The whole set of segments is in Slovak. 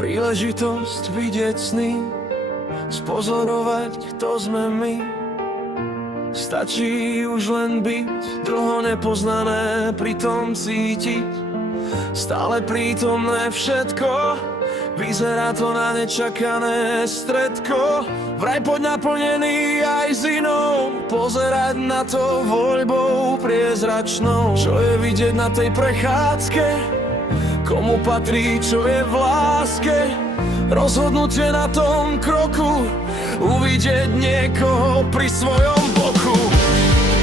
príležitosť vidieť sny, spozorovať, kto sme my. Stačí už len byť dlho nepoznané, pritom cítiť stále prítomné všetko. Vyzerá to na nečakané stredko, vraj poď naplnený aj s inou, pozerať na to voľbou priezračnou. Čo je vidieť na tej prechádzke, komu patrí, čo je v láske, rozhodnutie na tom kroku, uvidieť niekoho pri svojom boku.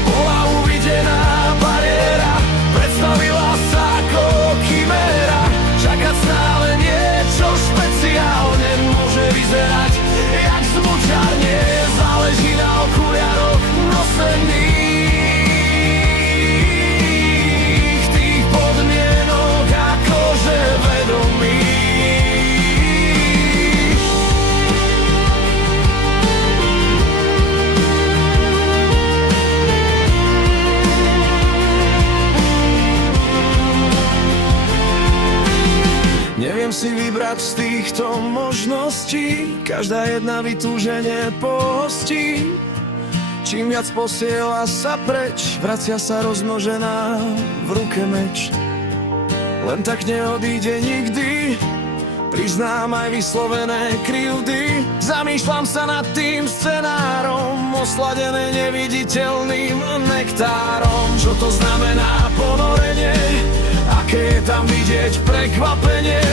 Bola uvidená bariéra, predstavila sa ako chiméra, čakať stále niečo špeciálne môže vyzerať jak zvučárne, záleží na okuliaroch nosených, tých podmienok akože vedomých. Neviem si vybrať z týchto možností, každá jedna vytúženie pohostí. Čím viac posiela sa preč, vracia sa rozmnožená v ruke meč. Len tak neodíde nikdy, priznám aj vyslovené krivdy. Zamýšľam sa nad tým scenárom, osladené neviditeľným nektárom. Čo to znamená ponorenie, aké je tam vidieť prekvapenie,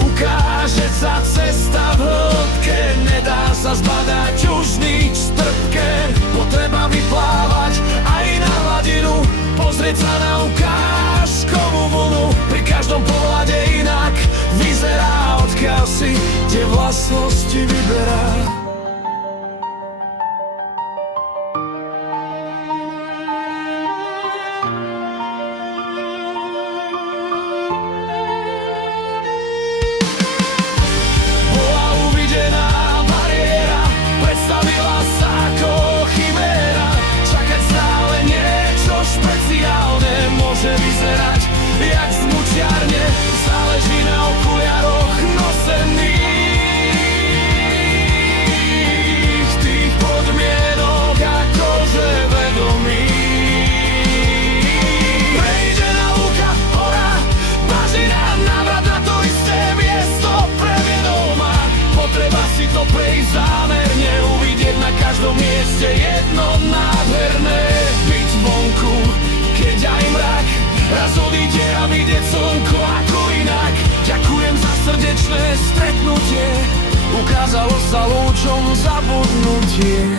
ukáže sa cesta v hĺbke, nedá sa zbadať už nič trpké. Potreba vyplávať aj na hladinu, pozrieť sa na ukážkovú vlnu, pri každom pohľade inak vyzerá, odkiaľ si tie vlastnosti vyberá. Môže vyzerať jak zmučiarne, záleží na okuliaroch nosených, tých podmienok akože vedomých. Prejdená lúka, hora, bažina, návrat na to isté miesto previedol ma. Potreba si to prejsť zámerne, uvidieť na každom mieste jedno nádherné. Byť vonku, keď aj mrak, raz odíde a vidieť slnko ako inak. Ďakujem za srdečné stretnutie, ukázalo sa lúčom zabudnutie.